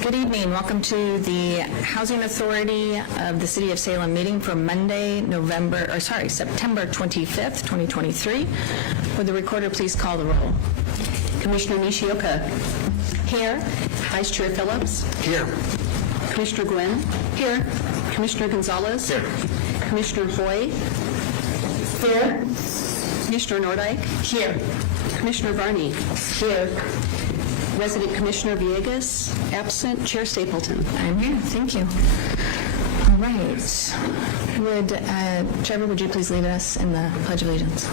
Good evening. Welcome to the Housing Authority of the City of Salem meeting for Monday, September 25th, 2023. Would the recorder please call the roll? Commissioner Nishioka. Here. Vice Chair Phillips. Here. Commissioner Gwynn. Here. Commissioner Gonzalez. Here. Commissioner Hoy. Here. Commissioner Nordike. Here. Commissioner Varney. Here. Resident Commissioner Villegas, absent. Chair Stapleton. I'm here. Thank you. All right. Trevor, would you please lead us in the Pledge of Allegiance?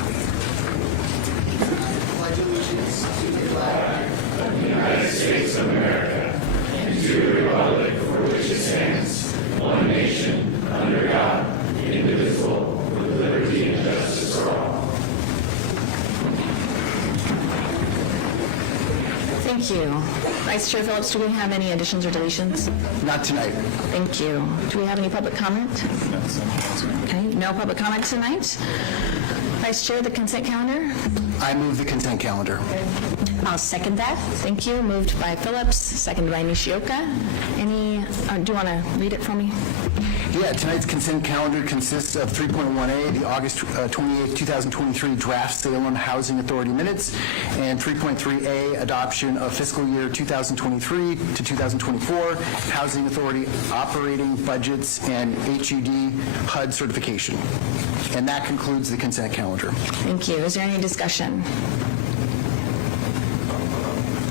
Pledge allegiance to the flag of the United States of America and to the republic for which it stands, one nation, under God, indivisible, with liberty and justice for all. Thank you. Vice Chair Phillips, do we have any additions or deletions? Not tonight. Thank you. Do we have any public comment? Okay, no public comment tonight. Vice Chair, the consent calendar? I move the consent calendar. I'll second that. Thank you. Moved by Phillips, seconded by Nishioka. Do you want to read it for me? Yeah, tonight's consent calendar consists of 3.1A, the August 28, 2023 draft Salem Housing Authority minutes, and 3.3A, adoption of fiscal year 2023 to 2024 Housing Authority operating budgets and HUD HUD certification. And that concludes the consent calendar. Thank you. Is there any discussion?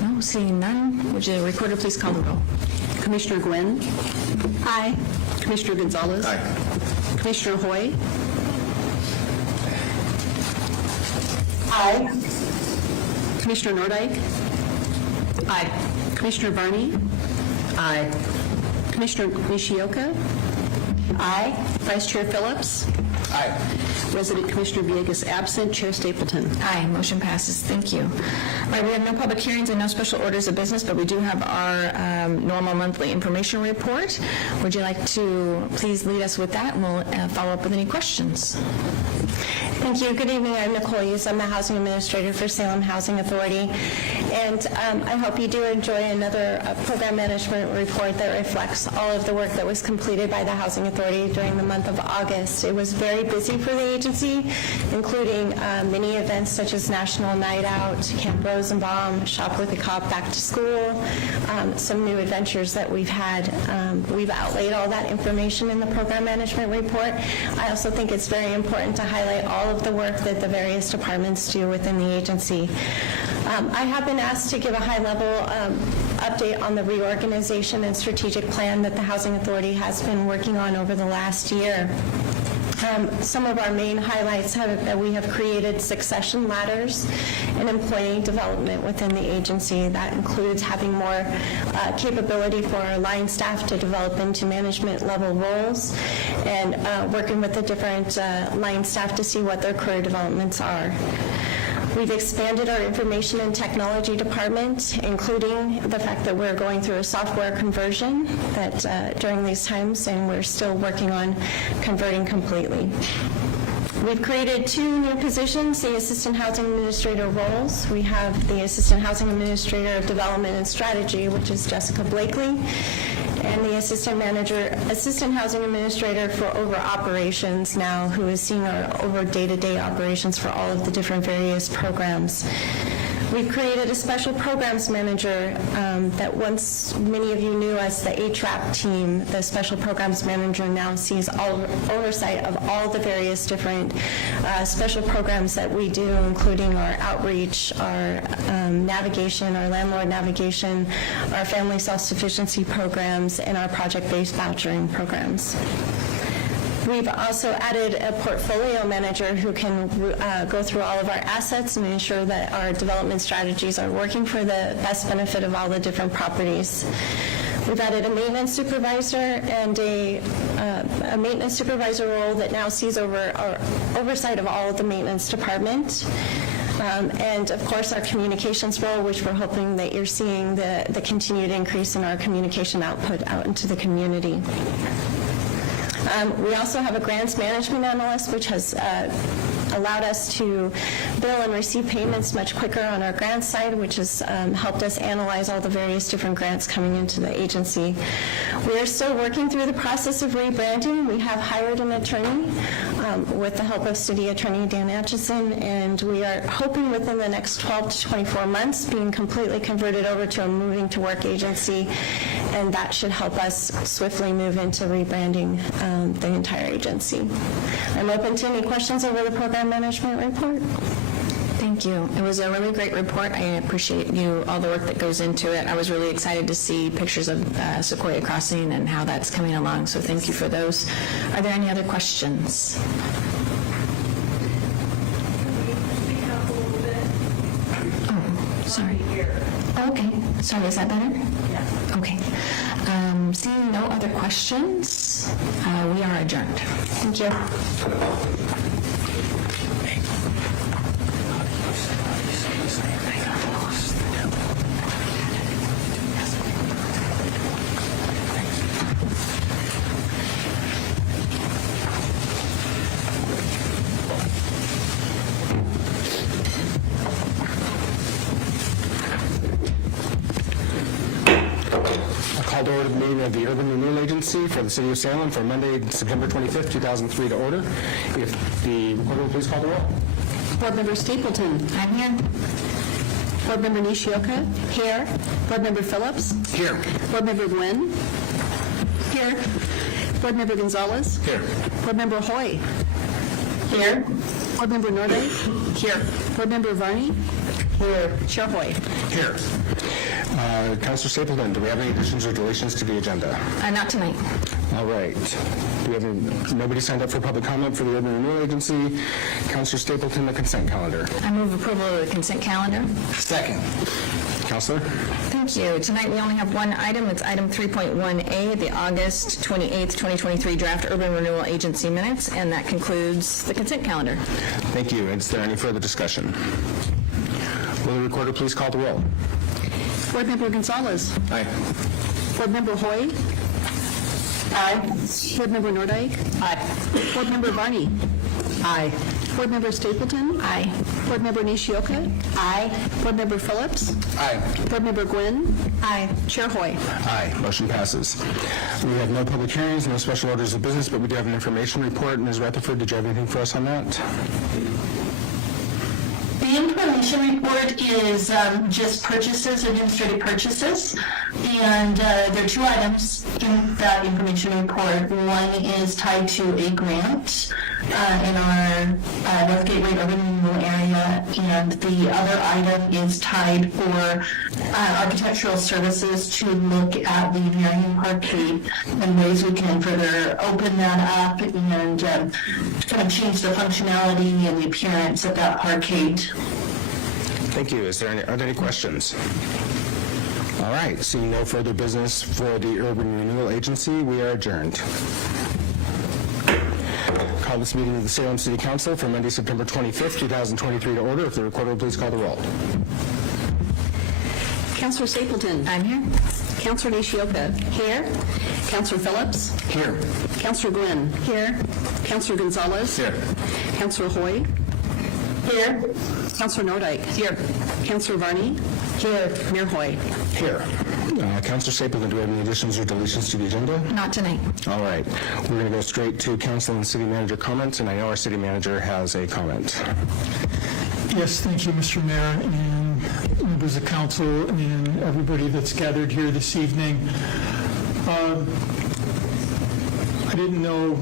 No, seeing none. Would the recorder please call the roll? Commissioner Gwynn. Aye. Commissioner Gonzalez. Aye. Commissioner Hoy. Aye. Commissioner Nordike. Aye. Commissioner Varney. Aye. Commissioner Nishioka. Aye. Vice Chair Phillips. Aye. Resident Commissioner Villegas absent. Chair Stapleton. Aye, motion passes. Thank you. All right, we have no public hearings and no special orders of business, but we do have our normal monthly information report. Would you like to please lead us with that, and we'll follow up with any questions. Thank you. Good evening. I'm Nicole Hughes. I'm the Housing Administrator for Salem Housing Authority. And I hope you do enjoy another program management report that reflects all of the work that was completed by the Housing Authority during the month of August. It was very busy for the agency, including many events such as National Night Out, Camp Rosenbaum, Shop with a Cop, Back to School, some new adventures that we've had. We've outlaid all that information in the program management report. I also think it's very important to highlight all of the work that the various departments do within the agency. I have been asked to give a high-level update on the reorganization and strategic plan that the Housing Authority has been working on over the last year. Some of our main highlights have that we have created succession ladders and employee development within the agency. That includes having more capability for our line staff to develop into management level roles and working with the different line staff to see what their career developments are. We've expanded our information and technology department, including the fact that we're going through a software conversion that during these times, and we're still working on converting completely. We've created 2 new positions, the Assistant Housing Administrator roles. We have the Assistant Housing Administrator of Development and Strategy, which is Jessica Blakely, and the Assistant Housing Administrator for Over Operations now, who is seeing our over day-to-day operations for all of the different various programs. We've created a special programs manager that once many of you knew as the HRAP team. The special programs manager now sees all oversight of all the various different special programs that we do, including our outreach, our navigation, our landlord navigation, our family self-sufficiency programs, and our project-based vouchering programs. We've also added a portfolio manager who can go through all of our assets and ensure that our development strategies are working for the best benefit of all the different properties. We've added a maintenance supervisor and a maintenance supervisor role that now sees oversight of all of the maintenance department. And of course our communications role, which we're hoping that you're seeing the continued increase in our communication output out into the community. We also have a grants management analyst, which has allowed us to bill and receive payments much quicker on our grants side, which has helped us analyze all the various different grants coming into the agency. We are still working through the process of rebranding. We have hired an attorney with the help of City Attorney Dan Atchison, and we are hoping within the next 12 to 24 months being completely converted over to a moving to work agency, and that should help us swiftly move into rebranding the entire agency. I'm open to any questions over the program management report. Thank you. It was a really great report. I appreciate all the work that goes into it. I was really excited to see pictures of Sequoia Crossing and how that's coming along, so thank you for those. Are there any other questions? Oh, sorry. Oh, okay. Sorry, is that better? Yeah. Okay. Seeing no other questions, we are adjourned. Thank you. Called to order the meeting of the Urban Renewal Agency for the City of Salem for Monday, September 25th, 2003 to order. If the recorder will please call the roll. Board Member Stapleton. I'm here. Board Member Nishioka. Here. Board Member Phillips. Here. Board Member Nguyen. Here. Board Member Gonzalez. Here. Board Member Hoy. Here. Board Member Norday. Here. Board Member Varney. Here. Chair Hoy. Here. Councilor Stapleton, do we have any additions or deletions to the agenda? Not tonight. All right. Do we have nobody signed up for public comment for the Urban Renewal Agency? Councilor Stapleton, the consent calendar. I move approval of the consent calendar. Second. Councilor? Thank you. Tonight, we only have one item. It's item 3.1A, the August 28th, 2023 draft Urban Renewal Agency minutes, and that concludes the consent calendar. Thank you. Is there any further discussion? Will the recorder please call the roll? Board Member Gonzalez. Aye. Board Member Hoy. Aye. Board Member Nordike. Aye. Board Member Varney. Aye. Board Member Stapleton. Aye. Board Member Nishioka. Aye. Board Member Phillips. Aye. Board Member Gwynn. Aye. Chair Hoy. Aye. Motion passes. We have no public hearings, no special orders of business, but we do have an information report. Ms. Rutherford, did you have anything for us on that? The information report is just purchases, administrative purchases, and there are two items in that information report. One is tied to a grant in our North Gateway Urban Renewal area, and the other item is tied for architectural services to look at the Marion Parkade and ways we can further open that up and kind of change the functionality and the appearance of that parkade. Thank you. Are there any questions? All right. Seeing no further business for the Urban Renewal Agency, we are adjourned. Call this meeting of the Salem City Council for Monday, September 25th, 2023 to order. If the recorder will please call the roll. Councilor Stapleton. I'm here. Councilor Nishioka. Here. Councilor Phillips. Here. Councilor Gwynn. Here. Councilor Gonzalez. Here. Councilor Hoy. Here. Councilor Nordike. Here. Councilor Varney. Here. Mayor Hoy. Here. Councilor Stapleton, do we have any additions or deletions to the agenda? Not tonight. All right. We're going to go straight to council and city manager comments, and I know our city manager has a comment. Yes, thank you, Mr. Mayor, and members of council, and everybody that's gathered here this evening. I didn't know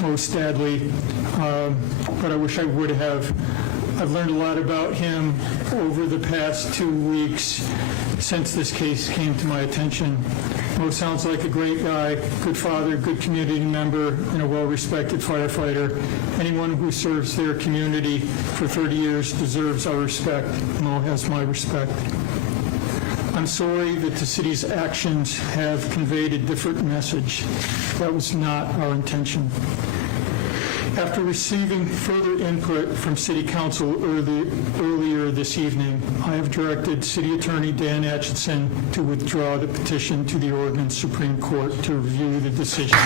Mo Stadley, but I wish I would have. I've learned a lot about him over the past 2 weeks since this case came to my attention. Mo sounds like a great guy, good father, good community member, and a well-respected firefighter. Anyone who serves their community for 30 years deserves our respect. Mo has my respect. I'm sorry that the city's actions have conveyed a different message. That was not our intention. After receiving further input from City Council earlier this evening, I have directed City Attorney Dan Atchison to withdraw the petition to the Ordinance Supreme Court to review the decision.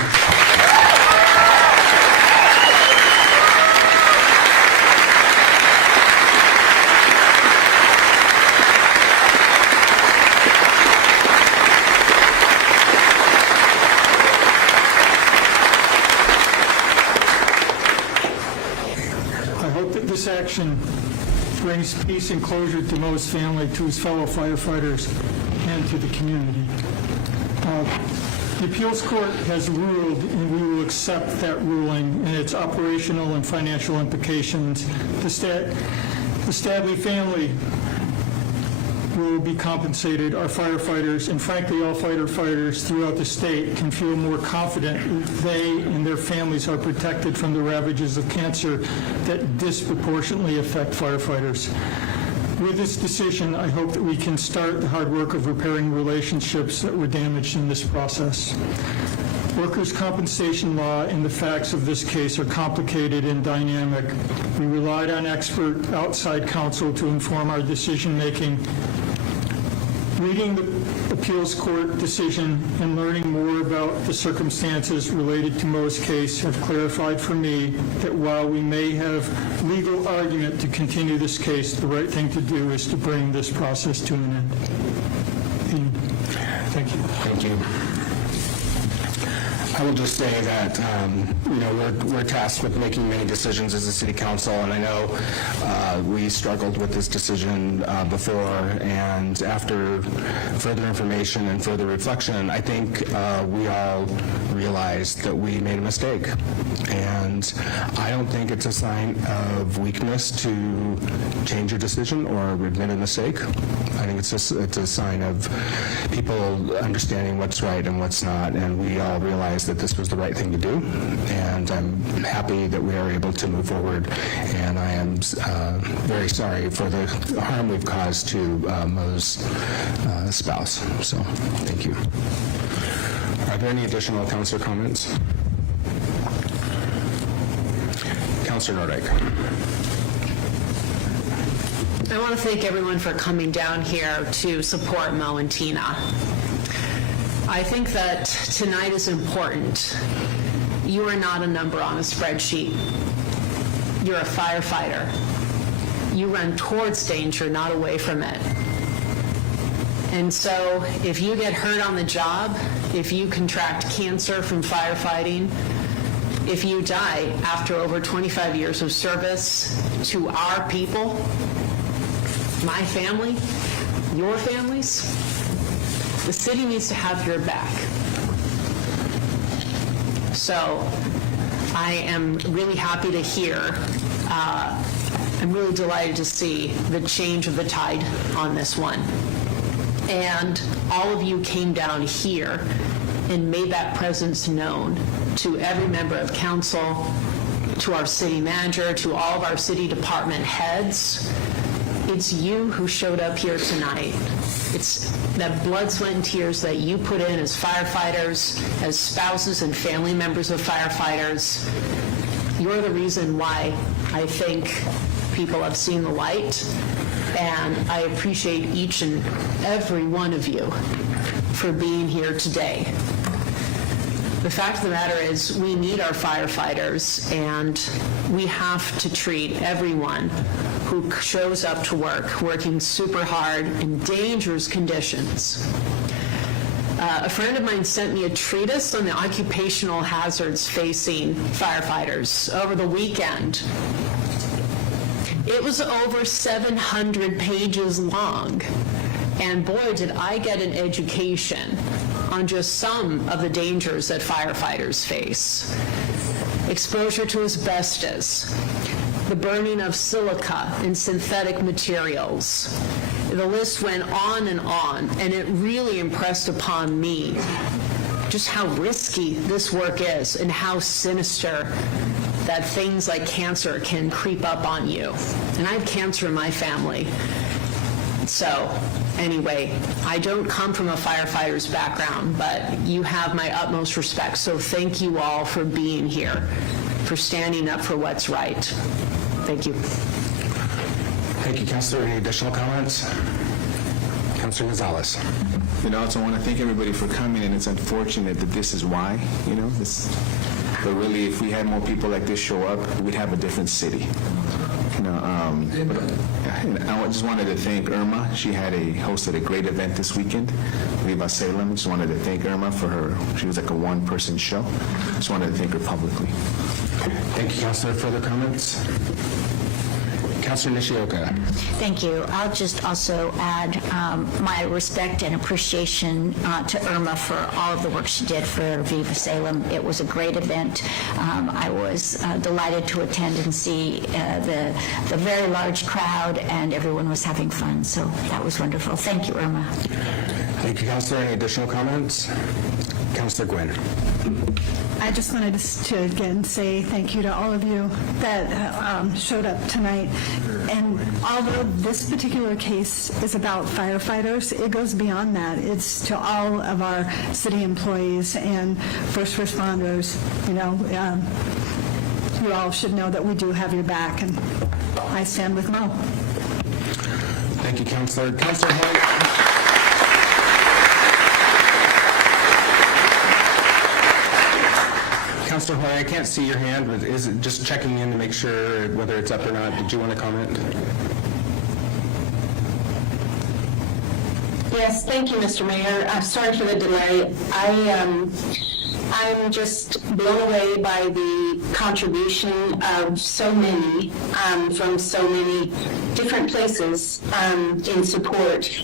This action brings peace and closure to Mo's family, to his fellow firefighters, and to the community. The appeals court has ruled, and we will accept that ruling and its operational and financial implications. The Stadley family will be compensated. Our firefighters, and frankly all firefighters throughout the state, can feel more confident they and their families are protected from the ravages of cancer that disproportionately affect firefighters. With this decision, I hope that we can start the hard work of repairing relationships that were damaged in this process. Workers' compensation law and the facts of this case are complicated and dynamic. We relied on expert outside counsel to inform our decision-making. Reading the appeals court decision and learning more about the circumstances related to Mo's case have clarified for me that while we may have legal argument to continue this case, the right thing to do is to bring this process to an end. Thank you. Thank you. I will just say that, we're tasked with making many decisions as a city council, and I know we struggled with this decision before, and after further information and further reflection, I think we all realized that we made a mistake. And I don't think it's a sign of weakness to change your decision or admit a mistake. I think it's a sign of people understanding what's right and what's not, and we all realized that this was the right thing to do, and I'm happy that we are able to move forward, and I am very sorry for the harm we've caused to Mo's spouse. So, thank you. Are there any additional councilor comments? Councilor Nordyke. I want to thank everyone for coming down here to support Mo and Tina. I think that tonight is important. You are not a number on a spreadsheet. You're a firefighter. You run towards danger, not away from it. And so if you get hurt on the job, if you contract cancer from firefighting, if you die after over 25 years of service to our people, my family, your families, the city needs to have your back. So I am really happy to hear, I'm really delighted to see the change of the tide on this one. And all of you came down here and made that presence known to every member of council, to our city manager, to all of our city department heads. It's you who showed up here tonight. It's that blood, sweat, and tears that you put in as firefighters, as spouses and family members of firefighters. You're the reason why I think people have seen the light, and I appreciate each and every one of you for being here today. The fact of the matter is we need our firefighters, and we have to treat everyone who shows up to work, working super hard in dangerous conditions. A friend of mine sent me a treatise on the occupational hazards facing firefighters over the weekend. It was over 700 pages long, and boy, did I get an education on just some of the dangers that firefighters face. Exposure to asbestos, the burning of silica and synthetic materials. The list went on, and it really impressed upon me just how risky this work is and how sinister that things like cancer can creep up on you. And I have cancer in my family. So anyway, I don't come from a firefighter's background, but you have my utmost respect. So thank you all for being here, for standing up for what's right. Thank you. Thank you, Councilor. Any additional comments? Councilor Gonzalez. I also want to thank everybody for coming, and it's unfortunate that this is why, but really, if we had more people like this show up, we'd have a different city. I just wanted to thank Irma. She hosted a great event this weekend, Viva Salem. Just wanted to thank Irma for she was like a one-person show. Just wanted to thank her publicly. Thank you, Councilor. Further comments? Councilor Nishioka. Thank you. I'll just also add my respect and appreciation to Irma for all of the work she did for Viva Salem. It was a great event. I was delighted to attend and see the very large crowd, and everyone was having fun, so that was wonderful. Thank you, Irma. Thank you, Councilor. Any additional comments? Councilor Gwynn. I just wanted to again say thank you to all of you that showed up tonight. And although this particular case is about firefighters, it goes beyond that. It's to all of our city employees and first responders. You all should know that we do have your back, and I stand with Mo. Thank you, Councilor. Councilor Hoy. Councilor Hoy, I can't see your hand. Is it just checking in to make sure whether it's up or not? Did you want to comment? Yes, thank you, Mr. Mayor. Sorry for the delay. I'm just blown away by the contribution of so many from so many different places in support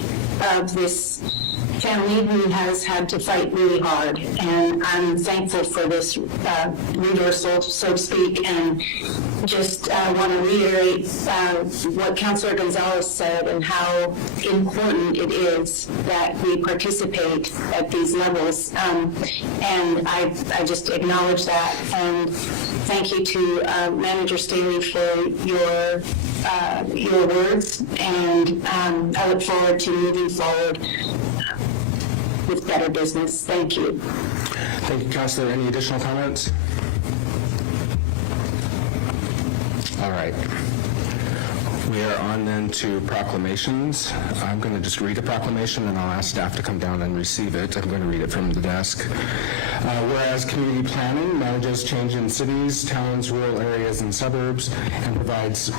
of this family who has had to fight really hard. And I'm thankful for this reversal, so to speak, and just want to reiterate what Councilor Gonzalez said and how important it is that we participate at these levels. And I just acknowledge that. And thank you to Manager Staley for your words. And I look forward to moving forward with better business. Thank you. Thank you, Councilor. Any additional comments? All right. We are on then to proclamations. I'm going to just read a proclamation and I'll ask staff to come down and receive it. I'm going to read it from the desk. Whereas community planning manages change in cities, towns, rural areas, and suburbs, and provides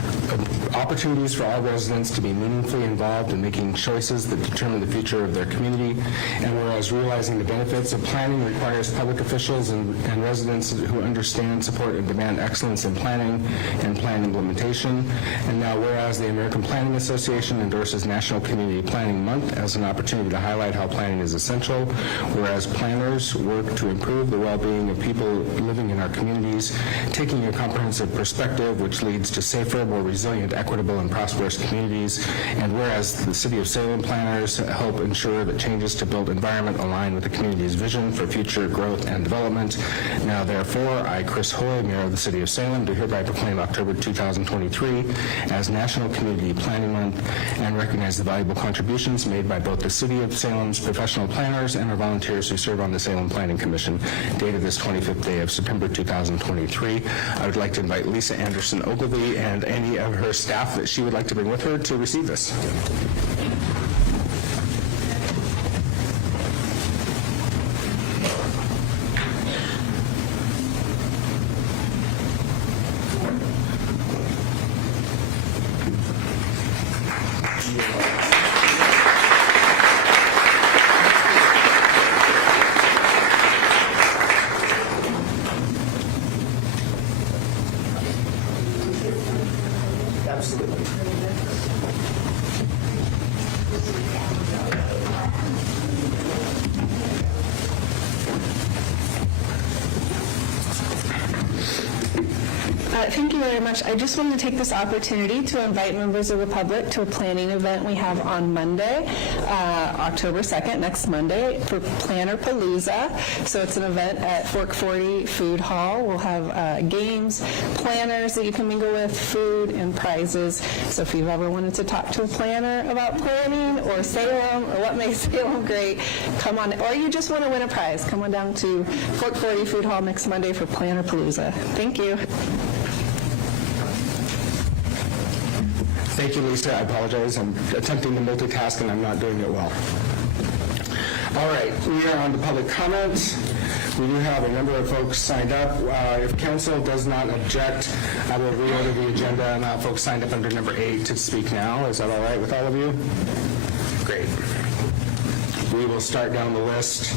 opportunities for all residents to be meaningfully involved in making choices that determine the future of their community, and whereas realizing the benefits of planning requires public officials and residents who understand, support, and demand excellence in planning and plan implementation, and now whereas the American Planning Association endorses National Community Planning Month as an opportunity to highlight how planning is essential, whereas planners work to improve the well-being of people living in our communities, taking a comprehensive perspective which leads to safer, more resilient, equitable, and prosperous communities, and whereas the City of Salem planners help ensure that changes to built environment align with the community's vision for future growth and development. Now, therefore, I, Chris Hoy, Mayor of the City of Salem, do hereby proclaim October 2023 as National Community Planning Month and recognize the valuable contributions made by both the City of Salem's professional planners and our volunteers who serve on the Salem Planning Commission, dated this 25th day of September 2023. I would like to invite Lisa Anderson Ogilvy and any of her staff that she would like to bring with her to receive this. Thank you very much. I just wanted to take this opportunity to invite members of the public to a planning event we have on Monday, October 2nd, next Monday, for Planner Palooza. So it's an event at Fork 40 Food Hall. We'll have games, planners that you can mingle with, food, and prizes. So if you've ever wanted to talk to a planner about planning or Salem or what makes Salem great, come on. Or you just want to win a prize, come on down to Fork 40 Food Hall next Monday for Planner Palooza. Thank you. Thank you, Lisa. I apologize. I'm attempting to multitask and I'm not doing it well. All right, we are on to public comments. We do have a number of folks signed up. If council does not object, I will reorder the agenda and I'll have folks signed up under number 8 to speak now. Is that all right with all of you? Great. We will start down the list.